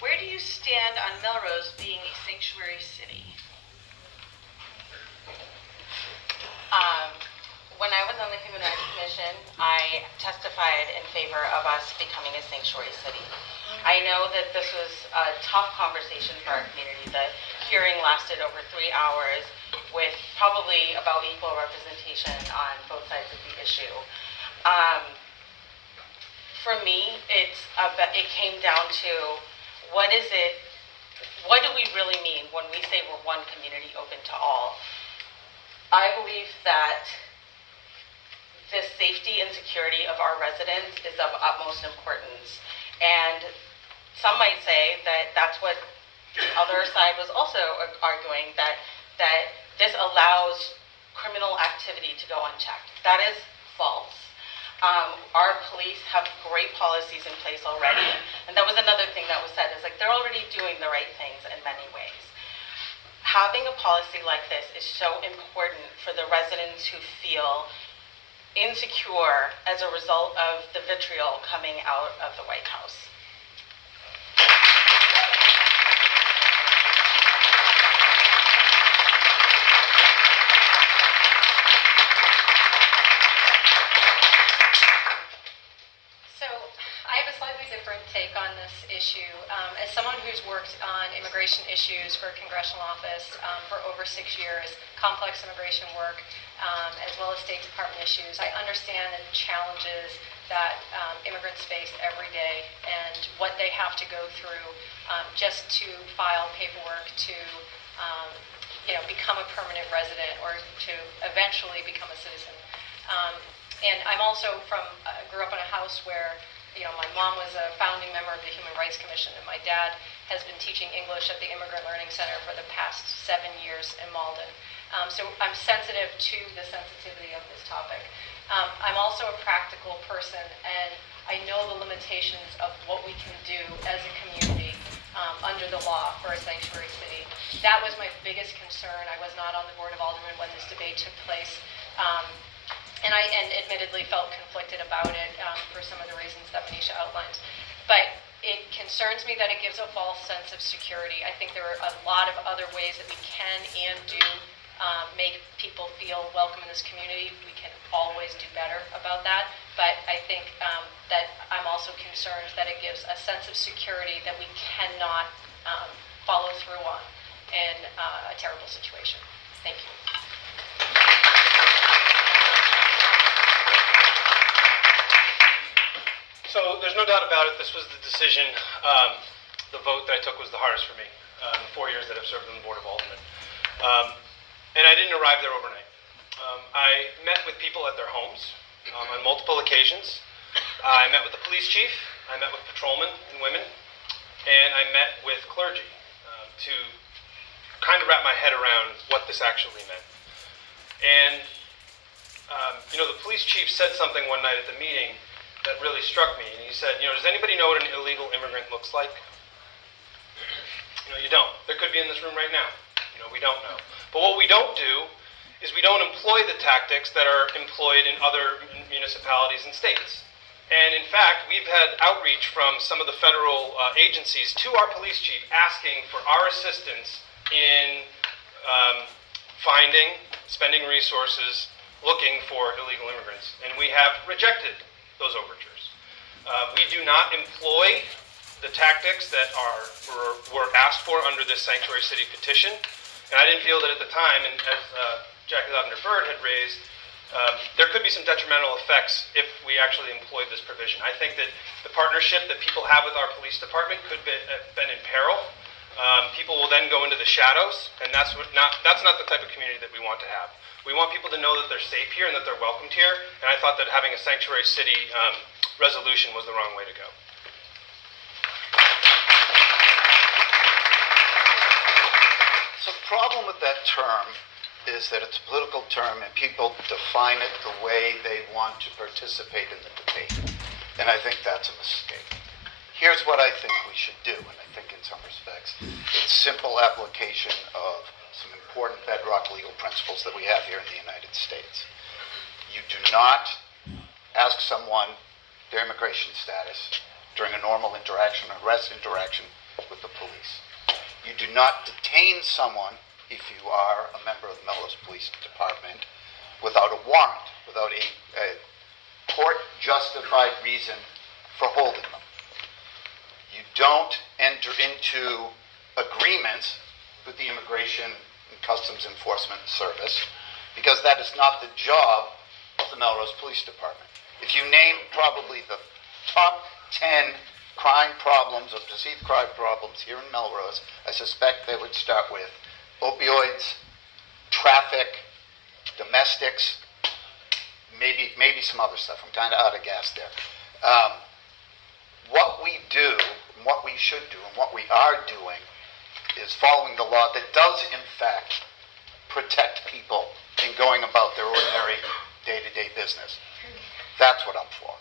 Where do you stand on Melrose being a sanctuary city? When I was on the Human Rights Commission, I testified in favor of us becoming a sanctuary city. I know that this was a tough conversation for our community. The hearing lasted over 3 hours with probably about equal representation on both sides of the issue. For me, it came down to what do we really mean when we say we're one community open to all? I believe that the safety and security of our residents is of utmost importance. And some might say that that's what the other side was also arguing, that this allows criminal activity to go unchecked. That is false. Our police have great policies in place already. And that was another thing that was said, is like they're already doing the right things in many ways. Having a policy like this is so important for the residents who feel insecure as a result of the vitriol coming out of the White House. So I have a slightly different take on this issue. As someone who's worked on immigration issues for a congressional office for over 6 years, complex immigration work, as well as State Department issues, I understand the challenges that immigrants face every day and what they have to go through just to file paperwork to become a permanent resident or to eventually become a citizen. And I'm also grew up in a house where my mom was a founding member of the Human Rights Commission, and my dad has been teaching English at the Immigrant Learning Center for the past 7 years in Malden. So I'm sensitive to the sensitivity of this topic. I'm also a practical person, and I know the limitations of what we can do as a community under the law for a sanctuary city. That was my biggest concern. I was not on the Board of Aldermen when this debate took place. And I admittedly felt conflicted about it for some of the reasons that Manisha outlined. But it concerns me that it gives a false sense of security. I think there are a lot of other ways that we can and do make people feel welcome in this community. We can always do better about that. But I think that I'm also concerned that it gives a sense of security that we cannot follow through on in a terrible situation. Thank you. So there's no doubt about it, this was the decision, the vote that I took was the hardest for me in the 4 years that I've served on the Board of Aldermen. And I didn't arrive there overnight. I met with people at their homes on multiple occasions. I met with the police chief, I met with patrolmen and women, and I met with clergy to kind of wrap my head around what this actually meant. And the police chief said something one night at the meeting that really struck me, and he said, does anybody know what an illegal immigrant looks like? You don't. There could be in this room right now. We don't know. But what we don't do is we don't employ the tactics that are employed in other municipalities and states. And in fact, we've had outreach from some of the federal agencies to our police chief asking for our assistance in finding, spending resources, looking for illegal immigrants. And we have rejected those overtures. We do not employ the tactics that were asked for under this Sanctuary City petition. And I didn't feel that at the time, and as Jackie Lavender-Bird had raised, there could be some detrimental effects if we actually employed this provision. I think that the partnership that people have with our police department could have been in peril. People will then go into the shadows, and that's not the type of community that we want to have. We want people to know that they're safe here and that they're welcomed here, and I thought that having a sanctuary city resolution was the wrong way to go. So the problem with that term is that it's a political term and people define it the way they want to participate in the debate. And I think that's a mistake. Here's what I think we should do, and I think in some respects it's simple application of some important bedrock legal principles that we have here in the United States. You do not ask someone their immigration status during a normal interaction, arrest interaction, with the police. You do not detain someone, if you are a member of the Melrose Police Department, without a warrant, without a court-justified reason for holding them. You don't enter into agreements with the Immigration and Customs Enforcement Service, because that is not the job of the Melrose Police Department. If you name probably the top 10 crime problems or perceived crime problems here in Melrose, I suspect they would start with opioids, traffic, domestics, maybe some other stuff. I'm kind of out of gas there. What we do, and what we should do, and what we are doing is following the law that does, in fact, protect people in going about their ordinary day-to-day business. That's what I'm for.